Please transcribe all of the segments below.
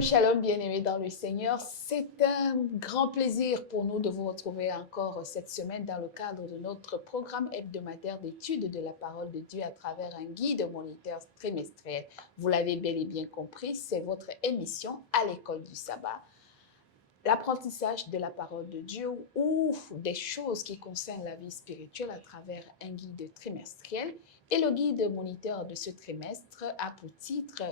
Shalom, shalom, bien-aimés dans le Seigneur. C'est un grand plaisir pour nous de vous retrouver encore cette semaine dans le cadre de notre programme hebdomadaire d'études de la parole de Dieu à travers un guide moniteur trimestriel. Vous l'avez bel et bien compris, c'est votre émission à l'école du sabbat. L'apprentissage de la parole de Dieu ou des choses qui concernent la vie spirituelle à travers un guide trimestriel. Et le guide moniteur de ce trimestre a pour titre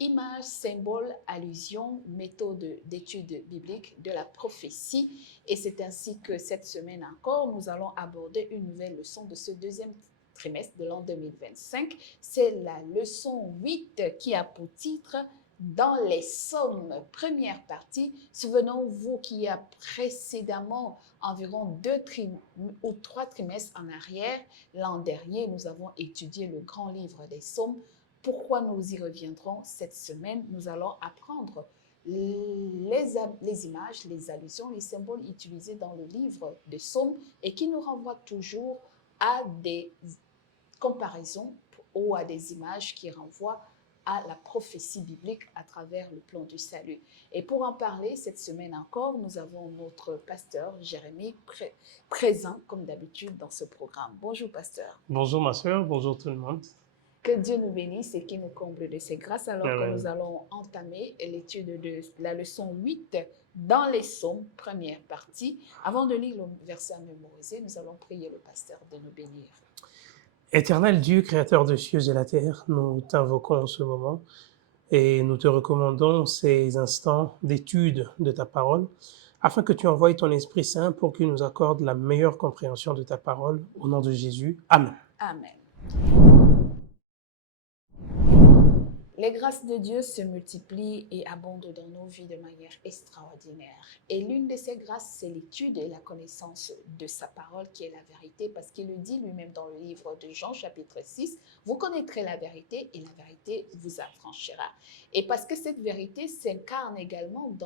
Images, symboles, allusions, méthode d'étude biblique de la prophétie. Et c'est ainsi que cette semaine encore, nous allons aborder une nouvelle leçon de ce deuxième trimestre de l'an 2025. C'est la leçon 8 qui a pour titre Dans les Psaumes, première partie. Souvenons-vous qu'il y a précédemment environ 2 ou 3 trimestres en arrière, l'an dernier, nous avons étudié le grand livre des Psaumes. Pourquoi nous y reviendrons cette semaine? Nous allons apprendre les images, les allusions, les symboles utilisés dans le livre des Psaumes et qui nous renvoient toujours à des comparaisons ou à des images qui renvoient à la prophétie biblique à travers le plan du salut. Et pour en parler cette semaine encore, nous avons notre pasteur Jérémie présent comme d'habitude dans ce programme. Bonjour pasteur. Bonjour ma soeur, bonjour tout le monde. Que Dieu nous bénisse et qu'il nous comble de ses grâces alors Amen. que nous allons entamer l'étude de la leçon 8 dans les Psaumes, première partie. Avant de lire le verset à mémoriser, nous allons prier le pasteur de nous bénir. Éternel Dieu, créateur des cieux et la terre, nous t'invoquons en ce moment et nous te recommandons ces instants d'étude de ta parole afin que tu envoies ton Esprit Saint pour qu'il nous accorde la meilleure compréhension de ta parole. Au nom de Jésus, Amen. Amen. Les grâces de Dieu se multiplient et abondent dans nos vies de manière extraordinaire. Et l'une de ces grâces, c'est l'étude et la connaissance de sa parole qui est la vérité, parce qu'il le dit lui-même dans le livre de Jean, chapitre 6, « Vous connaîtrez la vérité et la vérité vous affranchira ». Et parce que cette vérité s'incarne également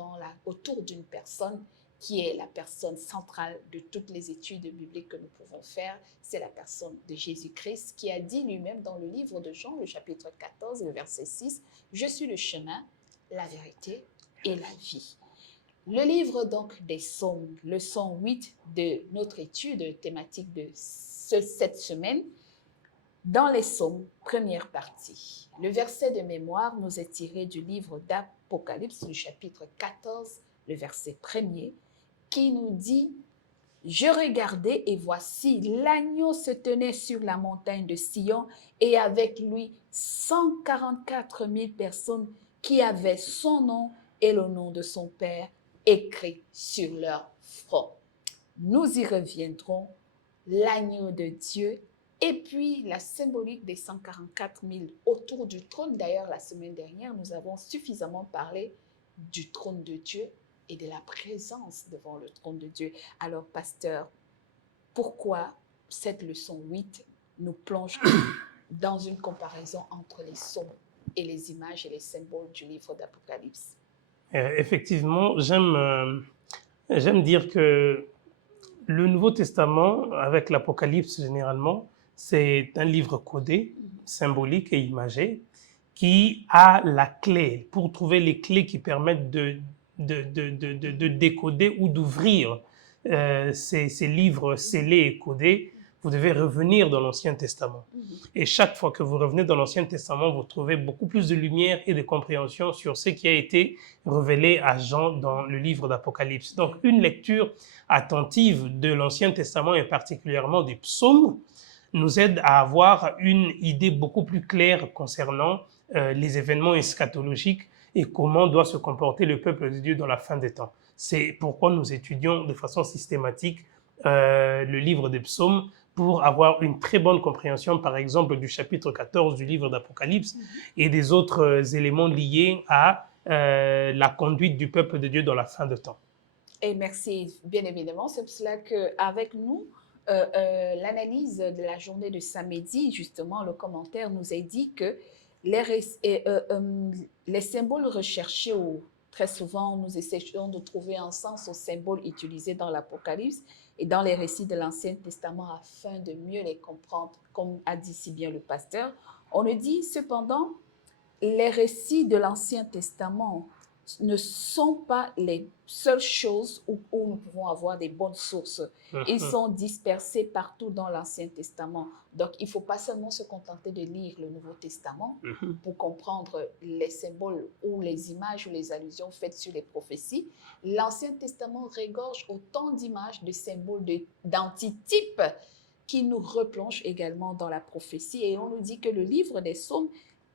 autour d'une personne qui est la personne centrale de toutes les études bibliques que nous pouvons faire, c'est la personne de Jésus-Christ qui a dit lui-même dans le livre de Jean, le chapitre 14, le verset 6, « Je suis le chemin, la vérité et la vie ». Le livre donc des Psaumes, leçon 8 de notre étude thématique de cette semaine, dans les Psaumes, première partie. Le verset de mémoire nous est tiré du livre d'Apocalypse, le chapitre 14, le verset 1er, qui nous dit « Je regardais et voici, l'agneau se tenait sur la montagne de Sion et avec lui 144 000 personnes qui avaient son nom et le nom de son Père écrit sur leur front. » Nous y reviendrons, l'agneau de Dieu et puis la symbolique des 144 000 autour du trône. D'ailleurs, la semaine dernière, nous avons suffisamment parlé du trône de Dieu et de la présence devant le trône de Dieu. Alors, pasteur, pourquoi cette leçon 8 nous plonge dans une comparaison entre les sons et les images et les symboles du livre d'Apocalypse? Effectivement, j'aime dire que le Nouveau Testament, avec l'Apocalypse généralement, c'est un livre codé, symbolique et imagé, qui a la clé, pour trouver les clés qui permettent de décoder ou d'ouvrir ces livres scellés et codés, vous devez revenir dans l'Ancien Testament. Et chaque fois que vous revenez dans l'Ancien Testament, vous trouvez beaucoup plus de lumière et de compréhension sur ce qui a été révélé à Jean dans le livre d'Apocalypse. Donc, une lecture attentive de l'Ancien Testament et particulièrement des psaumes nous aide à avoir une idée beaucoup plus claire concernant les événements eschatologiques et comment doit se comporter le peuple de Dieu dans la fin des temps. C'est pourquoi nous étudions de façon systématique le livre des psaumes pour avoir une très bonne compréhension, par exemple, du chapitre 14 du livre d'Apocalypse et des autres éléments liés à la conduite du peuple de Dieu dans la fin de temps. Et merci, bien évidemment. C'est pour cela qu'avec nous, l'analyse de la journée de samedi, justement, le commentaire nous a dit que les symboles recherchés, très souvent, nous essayons de trouver un sens aux symboles utilisés dans l'Apocalypse et dans les récits de l'Ancien Testament afin de mieux les comprendre, comme a dit si bien le pasteur. On nous dit cependant, les récits de l'Ancien Testament ne sont pas les seules choses où nous pouvons avoir des bonnes sources. Ils sont dispersés partout dans l'Ancien Testament. Donc, il ne faut pas seulement se contenter de lire le Nouveau Testament pour comprendre les symboles ou les images ou les allusions faites sur les prophéties. L'Ancien Testament regorge autant d'images, de symboles, d'antitypes qui nous replongent également dans la prophétie. Et on nous dit que le livre des Psaumes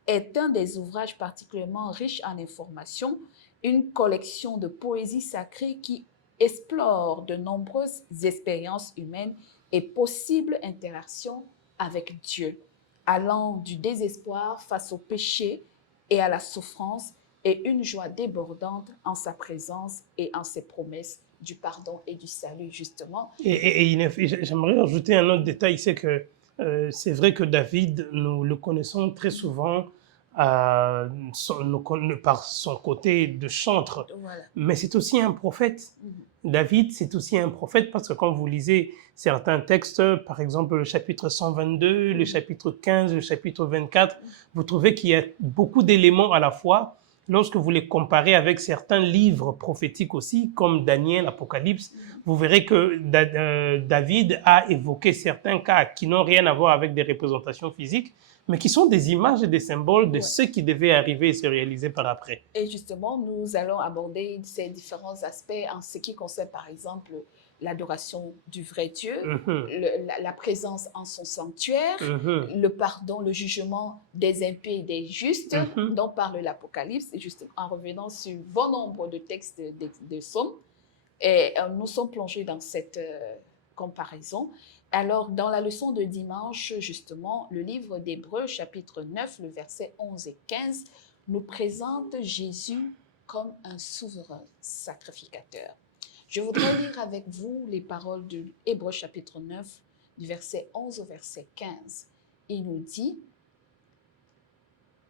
est un des ouvrages particulièrement riches en informations, une collection de poésie sacrée qui explore de nombreuses expériences humaines et possibles interactions avec Dieu, allant du désespoir face au péché et à la souffrance et une joie débordante en sa présence et en ses promesses du pardon et du salut, justement. J'aimerais ajouter un autre détail, c'est que c'est vrai que David, nous le connaissons très souvent par son côté de chantre, Voilà. mais c'est aussi un prophète. David, c'est aussi un prophète parce que quand vous lisez certains textes, par exemple le chapitre 122, le chapitre 15, le chapitre 24, vous trouvez qu'il y a beaucoup d'éléments à la fois. Lorsque vous les comparez avec certains livres prophétiques aussi, comme Daniel, Apocalypse, vous verrez que David a évoqué certains cas qui n'ont rien à voir avec des représentations physiques, mais qui sont des images et des symboles de ce qui devait arriver et se réaliser par après. Et justement, nous allons aborder ces différents aspects en ce qui concerne, par exemple, l'adoration du vrai Dieu, la présence en son sanctuaire, le pardon, le jugement des impies et des justes, dont parle l'Apocalypse, et juste en revenant sur bon nombre de textes de psaumes. Et nous sommes plongés dans cette comparaison. Alors, dans la leçon de dimanche, justement, le livre d'Hébreux, chapitre 9, le verset 11 et 15, nous présente Jésus comme un souverain sacrificateur. Je voudrais lire avec vous les paroles de Hébreux, chapitre 9, du verset 11 au verset 15. Il nous dit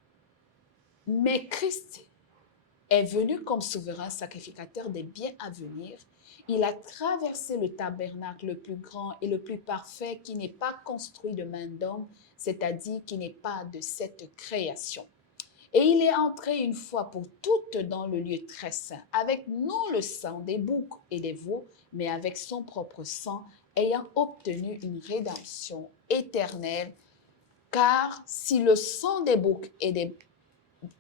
« Mais Christ est venu comme souverain sacrificateur des biens à venir. Il a traversé le tabernacle le plus grand et le plus parfait qui n'est pas construit de main d'homme, c'est-à-dire qui n'est pas de cette création. Et il est entré une fois pour toutes dans le lieu très saint, avec non le sang des boucs et des veaux, mais avec son propre sang, ayant obtenu une rédemption éternelle. Car si le sang des boucs et des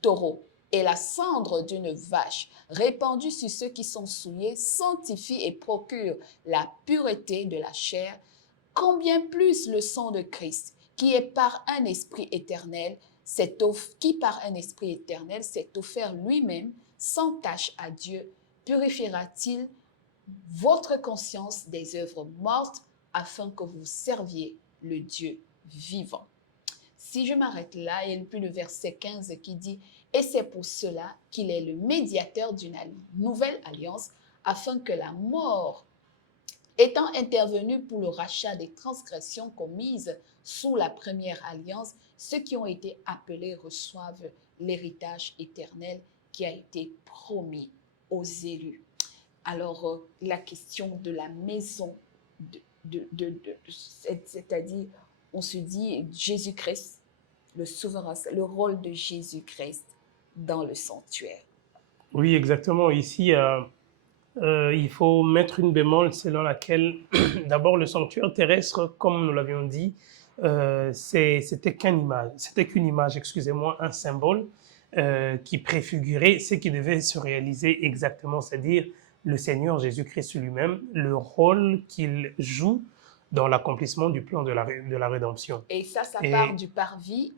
taureaux et la cendre d'une vache répandue sur ceux qui sont souillés sanctifie et procure la pureté de la chair, combien plus le sang de Christ, qui par un esprit éternel s'est offert lui-même sans tache à Dieu, purifiera-t-il votre conscience des œuvres mortes afin que vous serviez le Dieu vivant. Si je m'arrête là, il y a puis le verset 15 qui dit « Et c'est pour cela qu'il est le médiateur d'une nouvelle alliance, afin que la mort, étant intervenue pour le rachat des transgressions commises sous la première alliance, ceux qui ont été appelés reçoivent l'héritage éternel qui a été promis aux élus. » Alors, la question de la maison, c'est-à-dire, on se dit Jésus-Christ, le souverain, le rôle de Jésus-Christ dans le sanctuaire. Oui, exactement. Ici, il faut mettre une bémol selon laquelle, d'abord, le sanctuaire terrestre, comme nous l'avions dit, c'était qu'une image, excusez-moi, un symbole qui préfigurait ce qui devait se réaliser exactement, c'est-à-dire le Seigneur Jésus-Christ lui-même, le rôle qu'il joue dans l'accomplissement du plan de la rédemption. Et ça part du parvis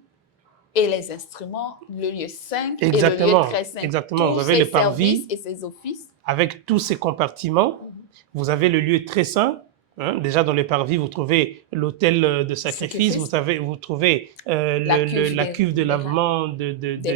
et les instruments, le lieu saint et le lieu très saint. Exactement, vous avez le parvis et ses offices. Avec tous ces compartiments. Vous avez le lieu très saint. Déjà dans le parvis, vous trouvez l'autel de sacrifice, vous trouvez la cuve de lavement des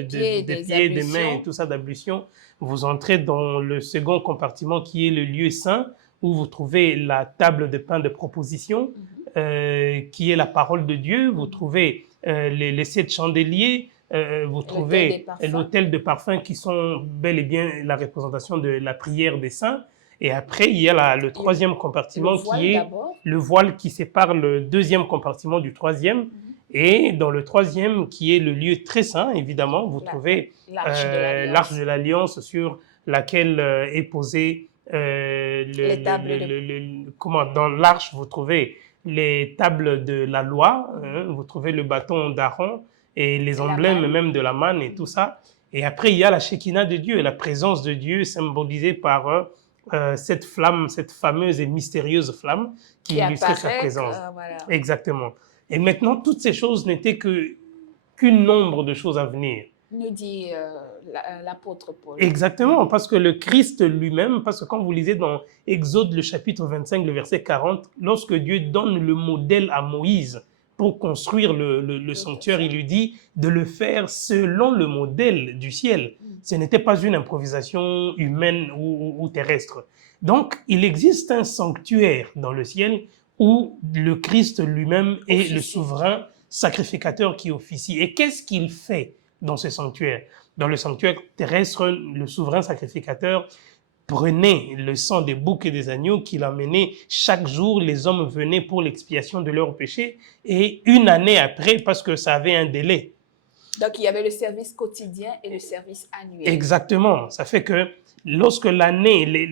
pieds, des mains et tout ça d'ablution. Vous entrez dans le second compartiment qui est le lieu saint, où vous trouvez la table de pain de proposition, qui est la parole de Dieu. Vous trouvez les 7 chandeliers, vous trouvez l'autel de parfum qui sont bel et bien la représentation de la prière des saints. Et après, il y a le troisième compartiment qui est le voile qui sépare le deuxième compartiment du troisième. Et dans le troisième, qui est le lieu très saint, évidemment, vous trouvez l'Arche de l'Alliance sur laquelle est posée dans l'arche, vous trouvez les tables de la loi, vous trouvez le bâton d'Aaron et les emblèmes même de la manne et tout ça. Et après, il y a la Shekinah de Dieu, la présence de Dieu symbolisée par cette flamme, cette fameuse et mystérieuse flamme qui illustrait sa présence. Voilà. Exactement. Et maintenant, toutes ces choses n'étaient qu'une nombre de choses à venir. Nous dit l'apôtre Paul. Exactement, parce que le Christ lui-même, parce que quand vous lisez dans Exode le chapitre 25, le verset 40, lorsque Dieu donne le modèle à Moïse pour construire le sanctuaire, il lui dit de le faire selon le modèle du ciel. Ce n'était pas une improvisation humaine ou terrestre. Donc, il existe un sanctuaire dans le ciel où le Christ lui-même est le souverain sacrificateur qui officie. Et qu'est-ce qu'il fait dans ce sanctuaire? Dans le sanctuaire terrestre, le souverain sacrificateur prenait le sang des boucs et des agneaux qu'il amenait chaque jour. Les hommes venaient pour l'expiation de leurs péchés et une année après, parce que ça avait un délai. Donc, il y avait le service quotidien et le service annuel. Exactement. Ça fait que lorsque l'année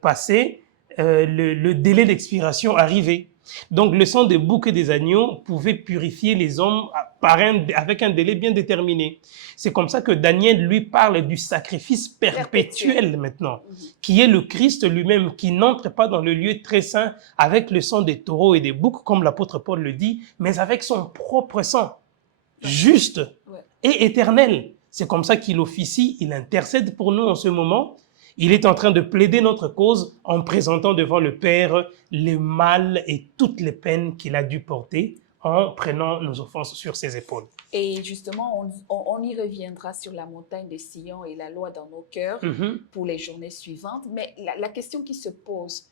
passait, le délai d'expiration arrivait. Donc, le sang des boucs et des agneaux pouvait purifier les hommes avec un délai bien déterminé. C'est comme ça que Daniel lui parle du sacrifice perpétuel maintenant, qui est le Christ lui-même, qui n'entre pas dans le lieu très saint avec le sang des taureaux et des boucs, comme l'apôtre Paul le dit, mais avec son propre sang, juste et éternel. C'est comme ça qu'il officie, il intercède pour nous en ce moment. Il est en train de plaider notre cause en présentant devant le Père les mal et toutes les peines qu'il a dû porter en prenant nos offenses sur ses épaules. Et justement, on y reviendra sur la montagne de Sion et la loi dans nos cœurs pour les journées suivantes. Mais la question qui se pose,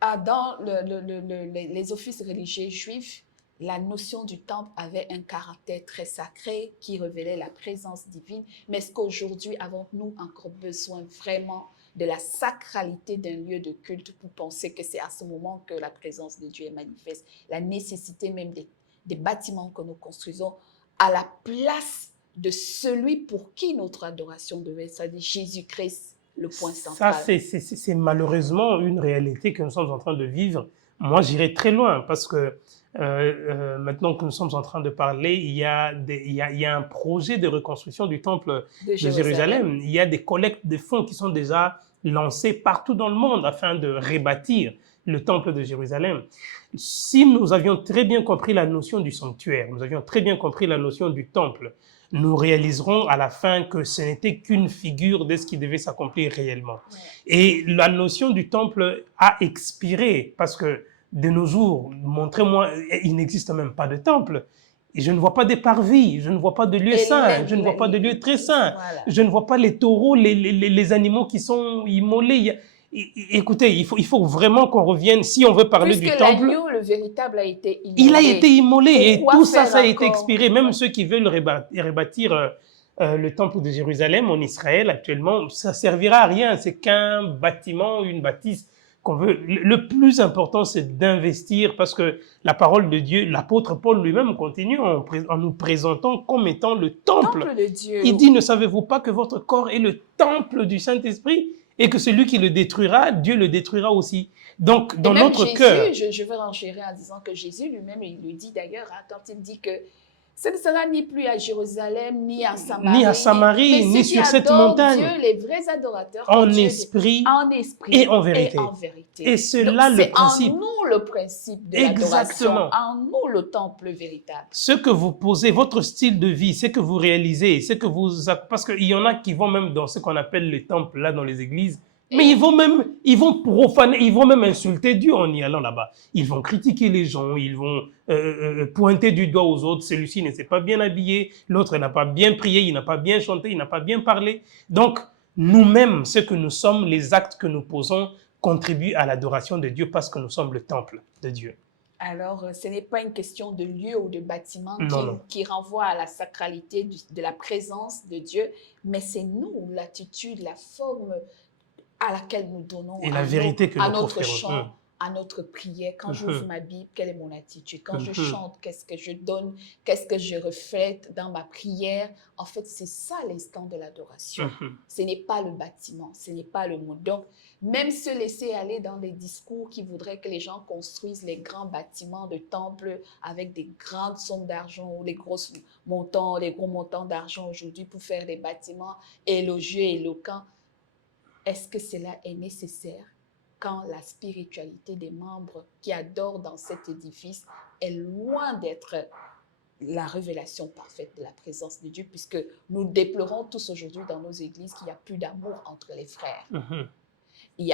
dans les offices religieux juifs, la notion du temple avait un caractère très sacré qui révélait la présence divine. Mais est-ce qu'aujourd'hui, avons-nous encore besoin vraiment de la sacralité d'un lieu de culte pour penser que c'est à ce moment que la présence de Dieu est manifeste? La nécessité même des bâtiments que nous construisons à la place de celui pour qui notre adoration devait être, c'est-à-dire Jésus-Christ, le point central. Ça, c'est malheureusement une réalité que nous sommes en train de vivre. Moi, j'irai très loin parce que maintenant que nous sommes en train de parler, il y a un projet de reconstruction du temple de Jérusalem. Il y a des collectes de fonds qui sont déjà lancées partout dans le monde afin de rebâtir le temple de Jérusalem. Si nous avions très bien compris la notion du sanctuaire, nous avions très bien compris la notion du temple, nous réaliserons à la fin que ce n'était qu'une figure de ce qui devait s'accomplir réellement. Et la notion du temple a expiré parce que de nos jours, montrez-moi, il n'existe même pas de temple. Et je ne vois pas des parvis, je ne vois pas de lieu saint, je ne vois pas de lieu très saint, je ne vois pas les taureaux, les animaux qui sont immolés. Écoutez, il faut vraiment qu'on revienne, si on veut parler du temple. Puisque l'agneau, le véritable, a été immolé. Il a été immolé et tout ça, ça a été expiré. Même ceux qui veulent rebâtir le temple de Jérusalem en Israël actuellement, ça servira à rien. C'est qu'un bâtiment, une bâtisse qu'on veut. Le plus important, c'est d'investir parce que la parole de Dieu, l'apôtre Paul lui-même continue en nous présentant comme étant le temple de Dieu. Il dit, ne savez-vous pas que votre corps est le temple du Saint-Esprit et que celui qui le détruira, Dieu le détruira aussi. Donc, dans notre cœur... Je veux renchérir en disant que Jésus lui-même, il le dit d'ailleurs, quand il dit que ce ne sera ni plus à Jérusalem, ni à Samarie, ni sur cette montagne. Dieu, les vrais adorateurs, en esprit et en vérité. Et c'est là le principe. C'est en nous le principe de l'adoration, en nous le temple véritable. Ce que vous posez, votre style de vie, ce que vous réalisez, parce qu'il y en a qui vont même dans ce qu'on appelle le temple là dans les églises, mais ils vont profaner, ils vont même insulter Dieu en y allant là-bas. Ils vont critiquer les gens, ils vont pointer du doigt aux autres. Celui-ci ne s'est pas bien habillé, l'autre n'a pas bien prié, il n'a pas bien chanté, il n'a pas bien parlé. Donc, nous-mêmes, ce que nous sommes, les actes que nous posons, contribuent à l'adoration de Dieu parce que nous sommes le temple de Dieu. Alors, ce n'est pas une question de lieu ou de bâtiment qui renvoie à la sacralité de la présence de Dieu, mais c'est nous, l'attitude, la forme à laquelle nous donnons et la vérité que nous notre chant à notre prière. Quand j'ouvre ma Bible, quelle est mon attitude? Quand je Mhm. chante, qu'est-ce que je donne? Qu'est-ce que je reflète dans ma prière? En fait, c'est ça l'instant de l'adoration. Mhm. Ce n'est pas le bâtiment, ce n'est pas le mot. Donc, même se laisser aller dans des discours qui voudraient que les gens construisent les grands bâtiments de temples avec des grandes sommes d'argent ou les gros montants d'argent aujourd'hui pour faire des bâtiments élogieux, éloquents, est-ce que cela est nécessaire quand la spiritualité des membres qui adorent dans cet édifice est loin d'être la révélation parfaite de la présence de Dieu, puisque nous déplorons tous aujourd'hui dans nos églises qu'il n'y a plus d'amour entre les frères. Mhm. Il n'y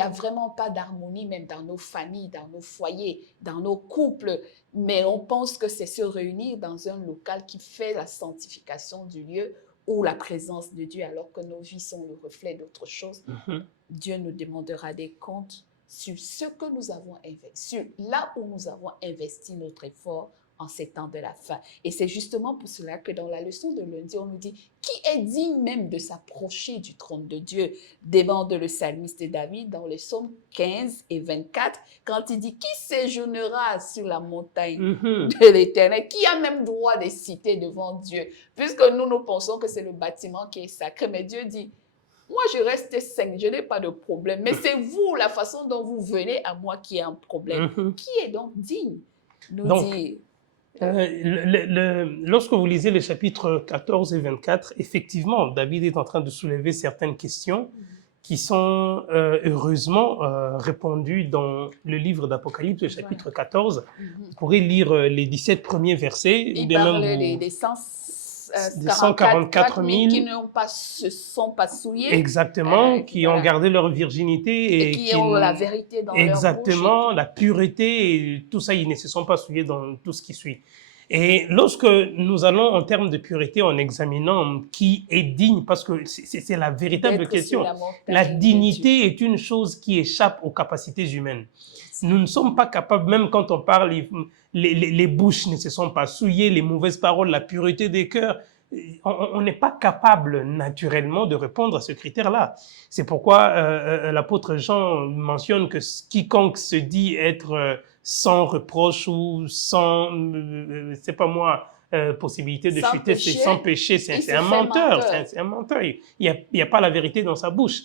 a vraiment pas d'harmonie même dans nos familles, dans nos foyers, dans nos couples, mais on pense que c'est se réunir dans un local qui fait la sanctification du lieu ou la présence de Dieu, alors que nos vies sont le reflet d'autre chose. Mhm. Dieu nous demandera des comptes sur ce que nous avons investi, sur là où nous avons investi notre effort en ces temps de la fin. Et c'est justement pour cela que dans la leçon de lundi, on nous dit qui est digne même de s'approcher du trône de Dieu, demande le psalmiste David dans le psaume 15 et 24, quand il dit qui séjournera sur la montagne de l'Éternel, qui a même droit de citer devant Dieu, puisque nous pensons que c'est le bâtiment qui est sacré, mais Dieu dit moi, je reste sain, je n'ai pas de problème. Mais c'est vous, la façon dont vous venez à moi qui est un problème. Qui est donc digne nous Donc, dire lorsque vous lisez les chapitres 14 et 24, effectivement, David est en train de soulever certaines questions qui sont heureusement répondues dans le livre d'Apocalypse, le chapitre 14. Vous pourrez lire les 17 premiers versets. Il parle des 144 000 qui se sont pas souillés. Exactement, qui ont gardé leur virginité et qui ont la vérité dans leur bouche. Exactement, la pureté, et tout ça, ils ne se sont pas souillés dans tout ce qui suit. Et lorsque nous allons en termes de pureté, en examinant qui est digne, parce que c'est la véritable question. La dignité est une chose qui échappe aux capacités humaines. Nous ne sommes pas capables, même quand on parle, les bouches ne se sont pas souillées, les mauvaises paroles, la pureté des cœurs, on n'est pas capable naturellement de répondre à ce critère-là. C'est pourquoi l'apôtre Jean mentionne que quiconque se dit être sans reproche ou sans, c'est pas moi, possibilité de chuter, c'est sans péché, c'est un menteur, c'est un menteur. Il n'y a pas la vérité dans sa bouche.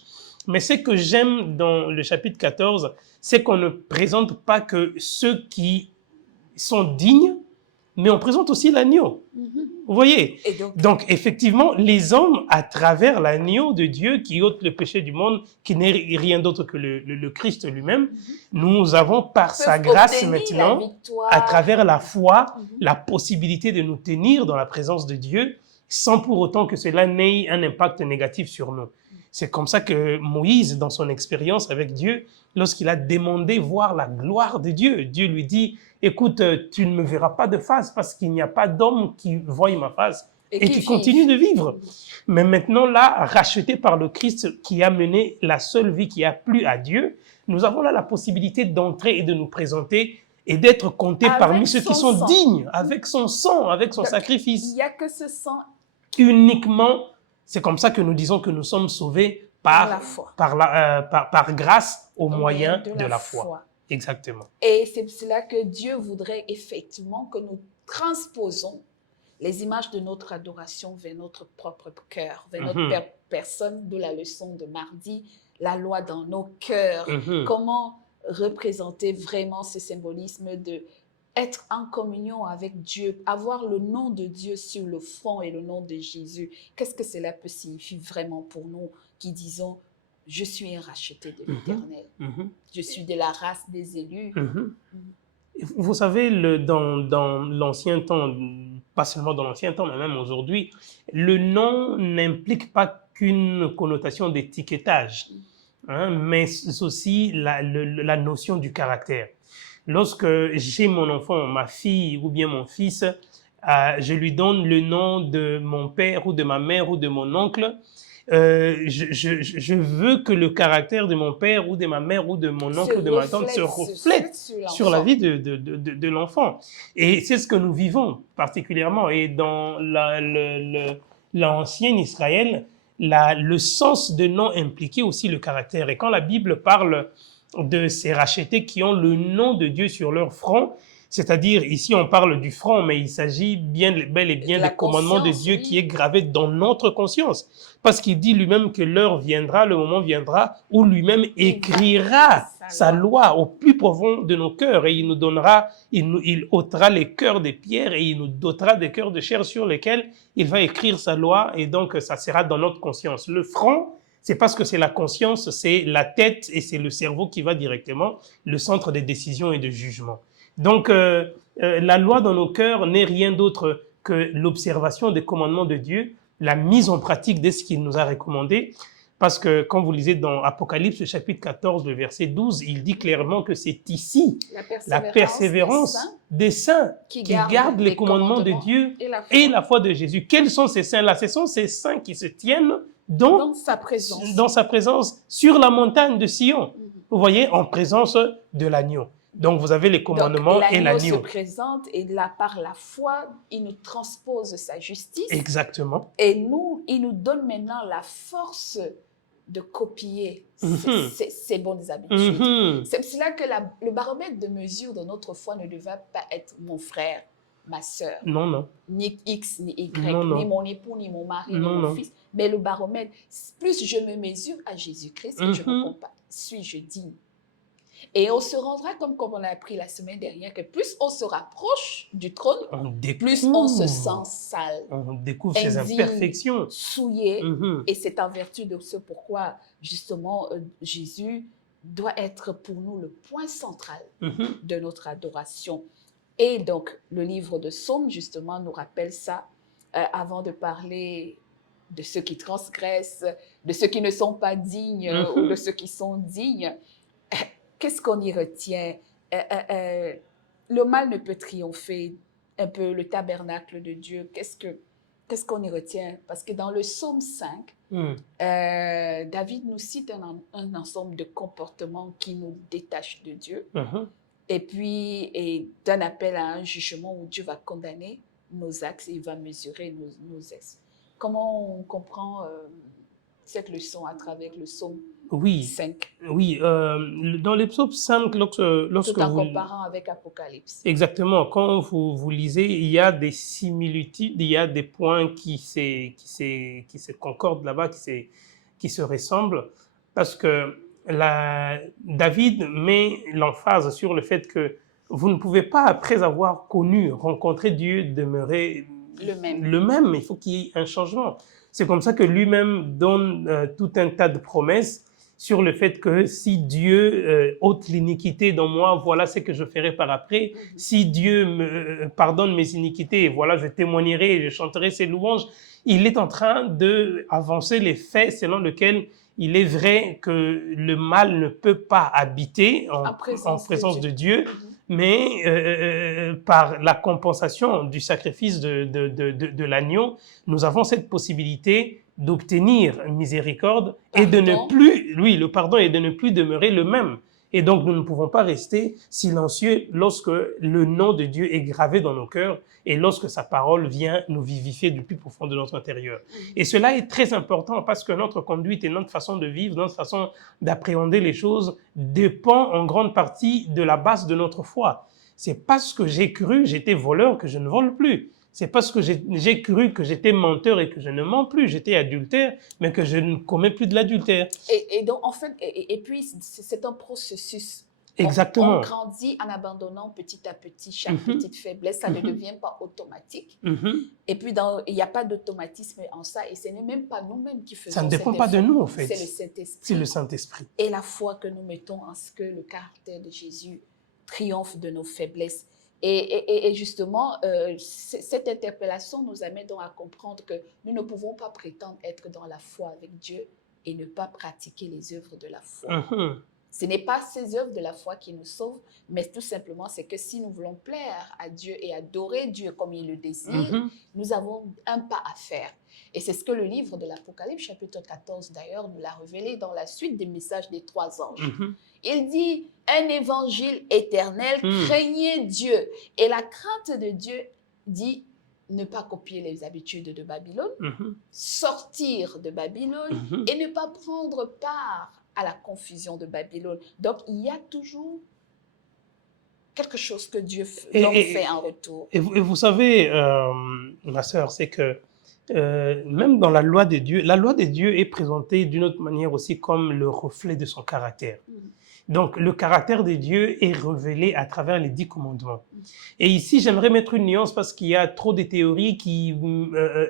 Mais ce que j'aime dans le chapitre 14, c'est qu'on ne présente pas que ceux qui sont dignes, mais on présente aussi l'agneau. Vous voyez? Donc, effectivement, les hommes, à travers l'agneau de Dieu qui ôte le péché du monde, qui n'est rien d'autre que le Christ lui-même, nous avons par sa grâce maintenant, à travers la foi, la possibilité de nous tenir dans la présence de Dieu, sans pour autant que cela n'ait un impact négatif sur nous. C'est comme ça que Moïse, dans son expérience avec Dieu, lorsqu'il a demandé voir la gloire de Dieu, Dieu lui dit, écoute, tu ne me verras pas de face parce qu'il n'y a pas d'homme qui voie ma face et qui continue de vivre. Mais maintenant, là, racheté par le Christ qui a mené la seule vie qui a plu à Dieu, nous avons là la possibilité d'entrer et de nous présenter et d'être comptés parmi ceux qui sont dignes, avec son sang, avec son sacrifice. Il n'y a que ce sang. Uniquement, c'est comme ça que nous disons que nous sommes sauvés par grâce au moyen de la foi. Exactement. Et c'est pour cela que Dieu voudrait effectivement que nous transposons les images de notre adoration vers notre propre cœur, vers notre personne, de la leçon de mardi, la loi dans nos cœurs. Comment représenter vraiment ce symbolisme de être en communion avec Dieu, avoir le nom de Dieu sur le front et le nom de Jésus. Qu'est-ce que cela peut signifier vraiment pour nous qui disons « Je suis un racheté de l'Éternel. Je suis de la race des élus. Vous savez, dans l'ancien temps, pas seulement dans l'ancien temps, mais même aujourd'hui, le nom n'implique pas qu'une connotation d'étiquetage, mais c'est aussi la notion du caractère. Lorsque j'ai mon enfant, ma fille ou bien mon fils, je lui donne le nom de mon père ou de ma mère ou de mon oncle, je veux que le caractère de mon père ou de ma mère ou de mon oncle ou de ma tante se reflète sur la vie de l'enfant. Et c'est ce que nous vivons particulièrement. Et dans l'ancien Israël, le sens de nom impliquait aussi le caractère. Et quand la Bible parle de ces rachetés qui ont le nom de Dieu sur leur front. C'est-à-dire, ici, on parle du front, mais il s'agit bel et bien du commandement de Dieu qui est gravé dans notre conscience. Parce qu'il dit lui-même que l'heure viendra, le moment viendra, où lui-même écrira sa loi au plus profond de nos cœurs. Et il nous donnera, il ôtera les cœurs des pierres et il nous dotera des cœurs de chair sur lesquels il va écrire sa loi. Et donc, ça sera dans notre conscience. Le front, c'est parce que c'est la conscience, c'est la tête et c'est le cerveau qui va directement, le centre des décisions et de jugement. Donc, la loi dans nos cœurs n'est rien d'autre que l'observation des commandements de Dieu, la mise en pratique de ce qu'il nous a recommandé. Parce que quand vous lisez dans Apocalypse, chapitre 14, le verset 12, il dit clairement que c'est ici la persévérance des saints qui gardent les commandements de Dieu et la foi de Jésus. Quels sont ces saints-là? Ce sont ces saints qui se tiennent dans sa présence sur la montagne de Sion. Vous voyez, en présence de l'agneau. Donc, vous avez les commandements et l'agneau. L'agneau se présente et là, par la foi, il nous transpose sa justice. Exactement. Et nous, il nous donne maintenant la force de copier ces bonnes habitudes. C'est cela que le baromètre de mesure de notre foi ne devait pas être mon frère, ma sœur. Non, non. Ni X, ni Y, non. ni mon époux, ni mon mari, ni mon fils. Mais le baromètre, plus je me mesure à Jésus-Christ, je me compare. Suis-je digne? Et on se rendra, comme on a appris la semaine dernière, que plus on se rapproche du trône, plus on se sent sale. On découvre ses imperfections. Souillé. Et c'est en vertu de ce pourquoi, justement, Jésus doit être pour nous le point central de notre adoration. Et donc, le livre de Psaumes, justement, nous rappelle ça avant de parler de ceux qui transgressent, de ceux qui ne sont pas dignes ou de ceux qui sont dignes. Qu'est-ce qu'on y retient? Le mal ne peut triompher, un peu le tabernacle de Dieu. Qu'est-ce qu'on y retient? Parce que dans le psaume 5, David nous cite un ensemble de comportements qui nous détachent de Dieu. Et puis, d'un appel à un jugement où Dieu va condamner nos actes et il va mesurer nos actes. Comment on comprend cette leçon à travers le psaume 5? Oui, dans les psaumes 5, lorsque tout en comparant avec Apocalypse. Exactement. Quand vous lisez, il y a des similitudes, il y a des points qui se concordent là-bas, qui se ressemblent, parce que David met l'emphase sur le fait que vous ne pouvez pas, après avoir rencontré Dieu, demeurer le même. Il faut qu'il y ait un changement. C'est comme ça que lui-même donne tout un tas de promesses sur le fait que si Dieu ôte l'iniquité dans moi, voilà ce que je ferai par après. Si Dieu me pardonne mes iniquités, voilà, je témoignerai et je chanterai ses louanges. Il est en train d'avancer les faits selon lesquels il est vrai que le mal ne peut pas habiter en présence de Dieu, mais par la compensation du sacrifice de l'agneau, nous avons cette possibilité d'obtenir miséricorde et de ne plus, le pardon et de ne plus demeurer le même. Et donc, nous ne pouvons pas rester silencieux lorsque le nom de Dieu est gravé dans nos cœurs et lorsque sa parole vient nous vivifier du plus profond de notre intérieur. Et cela est très important parce que notre conduite et notre façon de vivre, notre façon d'appréhender les choses dépend en grande partie de la base de notre foi. C'est parce que j'ai cru, j'étais voleur, que je ne vole plus. C'est parce que j'ai cru que j'étais menteur et que je ne mens plus. J'étais adultère, mais que je ne commets plus de l'adultère. Et donc, en fait, et puis, c'est un processus. Exactement. On grandit en abandonnant petit à petit chaque petite faiblesse. Ça ne devient pas automatique. Et puis, il n'y a pas d'automatisme en ça. Et ce n'est même pas nous-mêmes qui faisons ça. Ça ne dépend pas de nous, en fait. C'est le Saint-Esprit. C'est le Saint-Esprit. Et la foi que nous mettons en ce que le caractère de Jésus triomphe de nos faiblesses. Et justement, cette interpellation nous amène donc à comprendre que nous ne pouvons pas prétendre être dans la foi avec Dieu et ne pas pratiquer les œuvres de la foi. Ce n'est pas ces œuvres de la foi qui nous sauvent, mais tout simplement, c'est que si nous voulons plaire à Dieu et adorer Dieu comme il le désire, nous avons un pas à faire. Et c'est ce que le livre de l'Apocalypse, chapitre 14 d'ailleurs, nous l'a révélé dans la suite des messages des 3 anges. Il dit un évangile éternel, craignez Dieu. Et la crainte de Dieu dit ne pas copier les habitudes de Babylone, sortir de Babylone et ne pas prendre part à la confusion de Babylone. Donc, il y a toujours quelque chose que Dieu l'homme fait en retour. Et vous savez, ma sœur, c'est que même dans la loi de Dieu est présentée d'une autre manière aussi comme le reflet de son caractère. Donc, le caractère de Dieu est révélé à travers les 10 commandements. Et ici, j'aimerais mettre une nuance parce qu'il y a trop de théories qui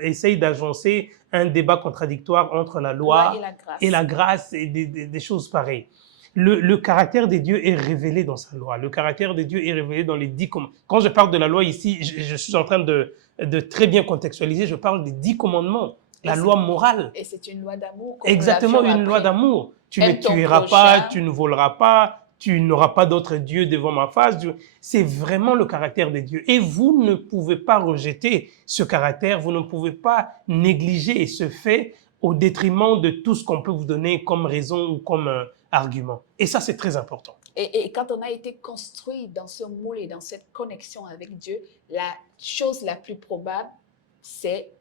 essayent d'agencer un débat contradictoire entre la loi et la grâce et des choses pareilles. Le caractère de Dieu est révélé dans sa loi. Le caractère de Dieu est révélé dans les 10 commandements. Quand je parle de la loi ici, je suis en train de très bien contextualiser. Je parle des 10 commandements, la loi morale. Et c'est une loi d'amour. Exactement, une loi d'amour. Tu ne tueras pas, tu ne voleras pas, tu n'auras pas d'autre Dieu devant ma face. C'est vraiment le caractère de Dieu. Et vous ne pouvez pas rejeter ce caractère, vous ne pouvez pas négliger ce fait au détriment de tout ce qu'on peut vous donner comme raison ou comme argument. Et ça, c'est très important. Et quand on a été construit dans ce moule et dans cette connexion avec Dieu, la chose la plus probable, c'est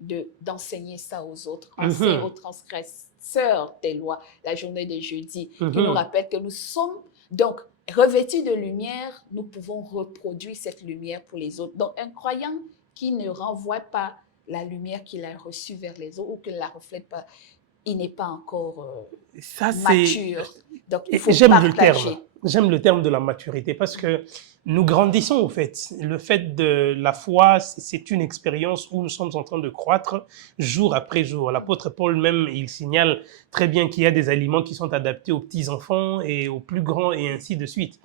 d'enseigner ça aux autres, enseigner aux transgresseurs des lois. La journée de jeudi, qui nous rappelle que nous sommes donc revêtus de lumière, nous pouvons reproduire cette lumière pour les autres. Donc un croyant qui ne renvoie pas la lumière qu'il a reçue vers les autres ou qu'il ne la reflète pas, il n'est pas encore mature. Donc il faut partager. J'aime le terme de la maturité parce que nous grandissons au fait. Le fait de la foi, c'est une expérience où nous sommes en train de croître jour après jour. L'apôtre Paul même, il signale très bien qu'il y a des aliments qui sont adaptés aux petits-enfants et aux plus grands et ainsi de suite.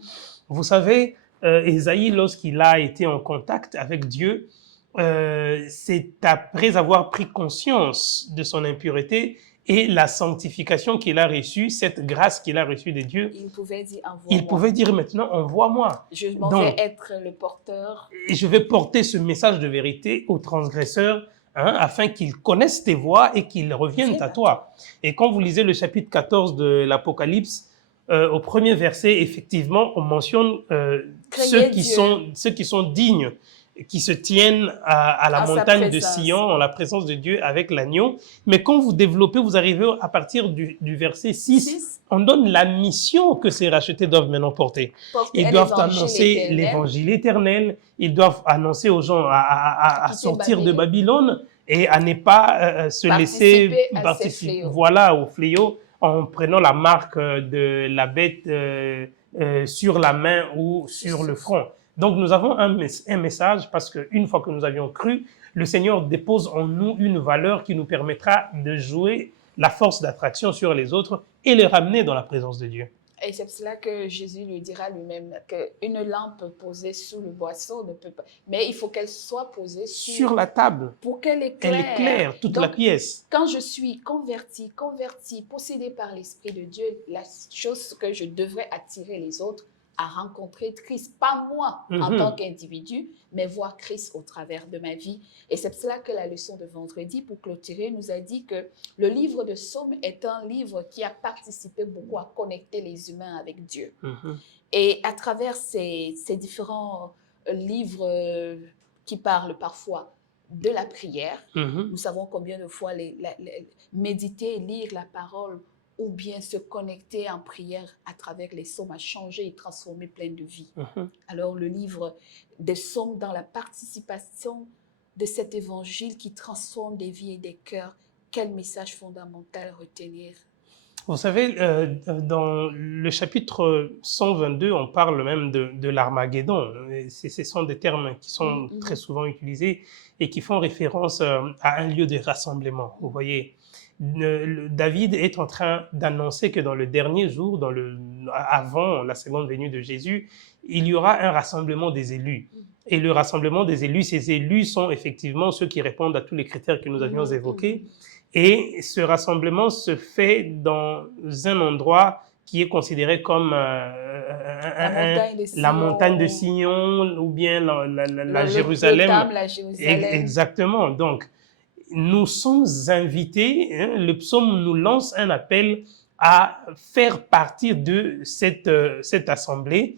Vous savez, Ésaïe, lorsqu'il a été en contact avec Dieu, c'est après avoir pris conscience de son impureté et la sanctification qu'il a reçue, cette grâce qu'il a reçue de Dieu. Il pouvait dire, envoie-moi. Il pouvait dire maintenant, envoie-moi. Je m'en vais être le porteur. Et je vais porter ce message de vérité aux transgresseurs, afin qu'ils connaissent tes voies et qu'ils reviennent à toi. Et quand vous lisez le chapitre 14 de l'Apocalypse, au premier verset, effectivement, on mentionne ceux qui sont dignes, qui se tiennent à la montagne de Sion, en la présence de Dieu avec l'agneau. Mais quand vous développez, vous arrivez à partir du verset 6, on donne la mission que ces rachetés doivent maintenant porter. Ils doivent annoncer l'évangile éternel, ils doivent annoncer aux gens à sortir de Babylone et à ne pas se laisser participer au fléau en prenant la marque de la bête sur la main ou sur le front. Donc, nous avons un message parce qu'une fois que nous avions cru, le Seigneur dépose en nous une valeur qui nous permettra de jouer la force d'attraction sur les autres et les ramener dans la présence de Dieu. Et c'est pour cela que Jésus lui dira lui-même qu'une lampe posée sous le boisseau ne peut pas... Mais il faut qu'elle soit posée sur la table. Pour qu'elle éclaire. Elle éclaire toute la pièce. Quand je suis converti, possédé par l'Esprit de Dieu, la chose que je devrais attirer les autres à rencontrer Christ, pas moi en tant qu'individu, mais voir Christ au travers de ma vie. Et c'est pour cela que la leçon de vendredi, pour clôturer, nous a dit que le livre de Psaumes est un livre qui a participé beaucoup à connecter les humains avec Dieu. Et à travers ces différents livres qui parlent parfois de la prière, nous savons combien de fois méditer, lire la parole, ou bien se connecter en prière à travers les psaumes a changé et transformé plein de vies. Alors le livre des psaumes dans la participation de cet évangile qui transforme des vies et des cœurs, quel message fondamental retenir? Vous savez, dans le chapitre 122, on parle même de l'Armageddon. Ce sont des termes qui sont très souvent utilisés et qui font référence à un lieu de rassemblement. Vous voyez, David est en train d'annoncer que dans le dernier jour, avant la seconde venue de Jésus, il y aura un rassemblement des élus. Et le rassemblement des élus, ces élus sont effectivement ceux qui répondent à tous les critères que nous avions évoqués. Et ce rassemblement se fait dans un endroit qui est considéré comme la montagne de Sion ou bien la Jérusalem. La Jérusalem. Exactement. Donc, nous sommes invités, le psaume nous lance un appel à faire partie de cette assemblée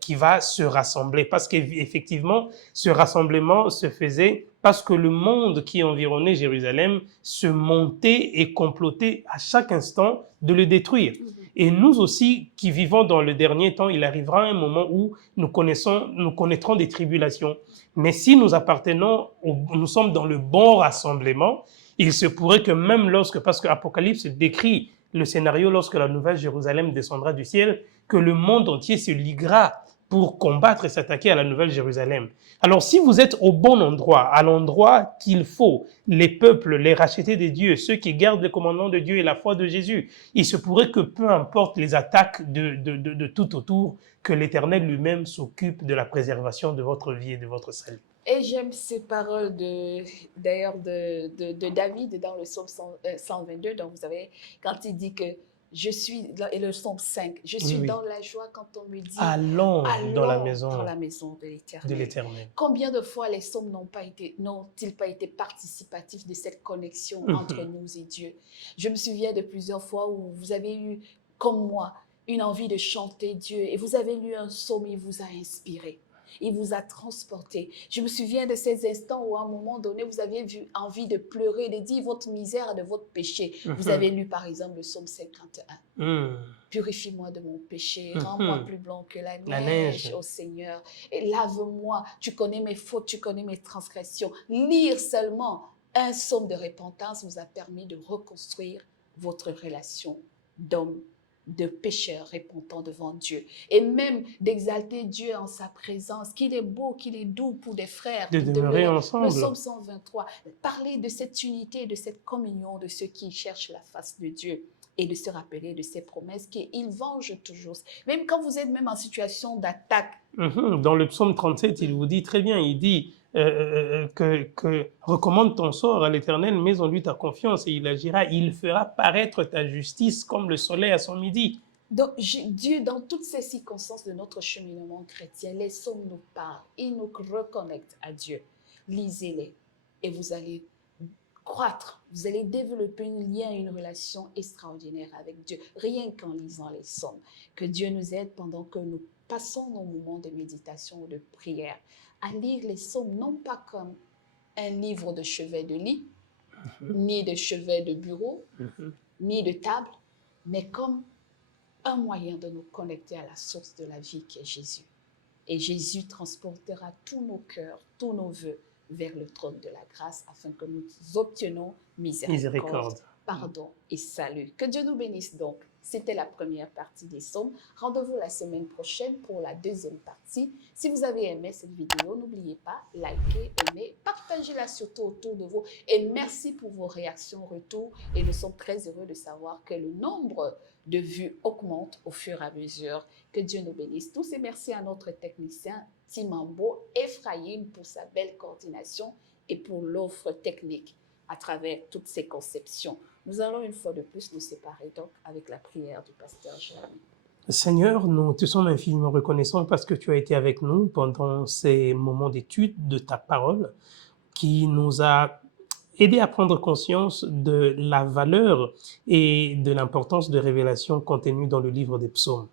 qui va se rassembler. Parce qu'effectivement, ce rassemblement se faisait parce que le monde qui environnait Jérusalem se montait et complotait à chaque instant de le détruire. Et nous aussi, qui vivons dans le dernier temps, il arrivera un moment où nous connaîtrons des tribulations. Mais si nous nous sommes dans le bon rassemblement, il se pourrait que même parce que Apocalypse décrit le scénario lorsque la nouvelle Jérusalem descendra du ciel, que le monde entier se liguera pour combattre et s'attaquer à la nouvelle Jérusalem. Alors si vous êtes au bon endroit, à l'endroit qu'il faut, les peuples, les rachetés de Dieu, ceux qui gardent les commandements de Dieu et la foi de Jésus, il se pourrait que peu importe les attaques de tout autour, que l'Éternel lui-même s'occupe de la préservation de votre vie et de votre salut. Et j'aime ces paroles d'ailleurs de David dans le psaume 122, donc vous savez, quand il dit que je suis, et le psaume 5, je suis Oui. dans la joie quand on me dit Allons dans la maison de de l'Éternel. Combien de fois les psaumes n'ont-ils pas été participatifs de cette connexion entre nous et Dieu? Je me souviens de plusieurs fois où vous avez eu, comme moi, une envie de chanter Dieu et vous avez lu un psaume et il vous a inspiré. Il vous a transporté. Je me souviens de ces instants où à un moment donné, vous avez eu envie de pleurer, de dire votre misère et de votre péché. Vous avez lu par exemple le psaume 51. Purifie-moi de mon péché, rends-moi plus blanc que la neige, ô Seigneur, et lave-moi. Tu connais mes fautes, tu connais mes transgressions. Lire seulement un psaume de repentance vous a permis de reconstruire votre relation d'homme, de pécheurs répondant devant Dieu, et même d'exalter Dieu en sa présence, qu'il est beau, qu'il est doux pour des frères de demeurer ensemble. Le psaume 123, parler de cette unité, de cette communion de ceux qui cherchent la face de Dieu et de se rappeler de ses promesses qu'il venge toujours. Même quand vous êtes même en situation d'attaque. Dans le psaume 37, il vous dit très bien, il dit que recommande ton sort à l'Éternel, mets en lui ta confiance et il agira, il fera paraître ta justice comme le soleil à son midi. Donc, Dieu, dans toutes ces circonstances de notre cheminement chrétien, les psaumes nous parlent, ils nous reconnectent à Dieu. Lisez-les et vous allez croître, vous allez développer un lien, une relation extraordinaire avec Dieu, rien qu'en lisant les psaumes. Que Dieu nous aide pendant que nous passons nos moments de méditation ou de prière à lire les psaumes, non pas comme un livre de chevet de lit, ni de chevet de bureau, ni de table, mais comme un moyen de nous connecter à la source de la vie qui est Jésus. Et Jésus transportera tous nos cœurs, tous nos vœux vers le trône de la grâce afin que nous obtenions miséricorde, pardon et salut. Que Dieu nous bénisse donc. C'était la première partie des psaumes. Rendez-vous la semaine prochaine pour la deuxième partie. Si vous avez aimé cette vidéo, n'oubliez pas, likez, aimez, partagez-la surtout autour de vous. Et merci pour vos réactions, retours. Et nous sommes très heureux de savoir que le nombre de vues augmente au fur et à mesure. Que Dieu nous bénisse tous et merci à notre technicien Timambo Ephraim pour sa belle coordination et pour l'offre technique à travers toutes ces conceptions. Nous allons une fois de plus nous séparer donc avec la prière du pasteur Jérémie. Seigneur, nous te sommes infiniment reconnaissants parce que tu as été avec nous pendant ces moments d'étude de ta parole qui nous a aidé à prendre conscience de la valeur et de l'importance de révélations contenues dans le livre des psaumes.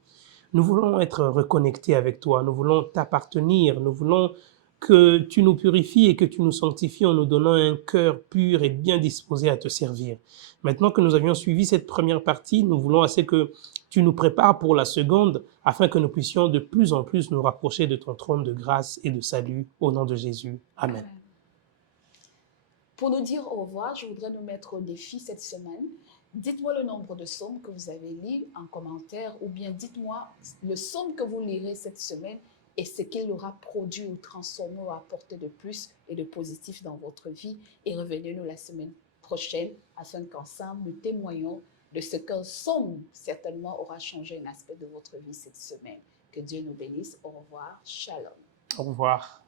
Nous voulons être reconnectés avec toi, nous voulons t'appartenir, nous voulons que tu nous purifies et que tu nous sanctifies en nous donnant un cœur pur et bien disposé à te servir. Maintenant que nous avions suivi cette première partie, nous voulons assez que tu nous prépares pour la seconde afin que nous puissions de plus en plus nous rapprocher de ton trône de grâce et de salut au nom de Jésus. Amen. Pour nous dire au revoir, je voudrais nous mettre au défi cette semaine. Dites-moi le nombre de psaumes que vous avez lus en commentaire ou bien dites-moi le psaume que vous lirez cette semaine et ce qu'il aura produit ou transformé ou apporté de plus et de positif dans votre vie. Et revenez-nous la semaine prochaine afin qu'ensemble nous témoignons de ce qu'un psaume certainement aura changé un aspect de votre vie cette semaine. Que Dieu nous bénisse. Au revoir. Shalom. Au revoir.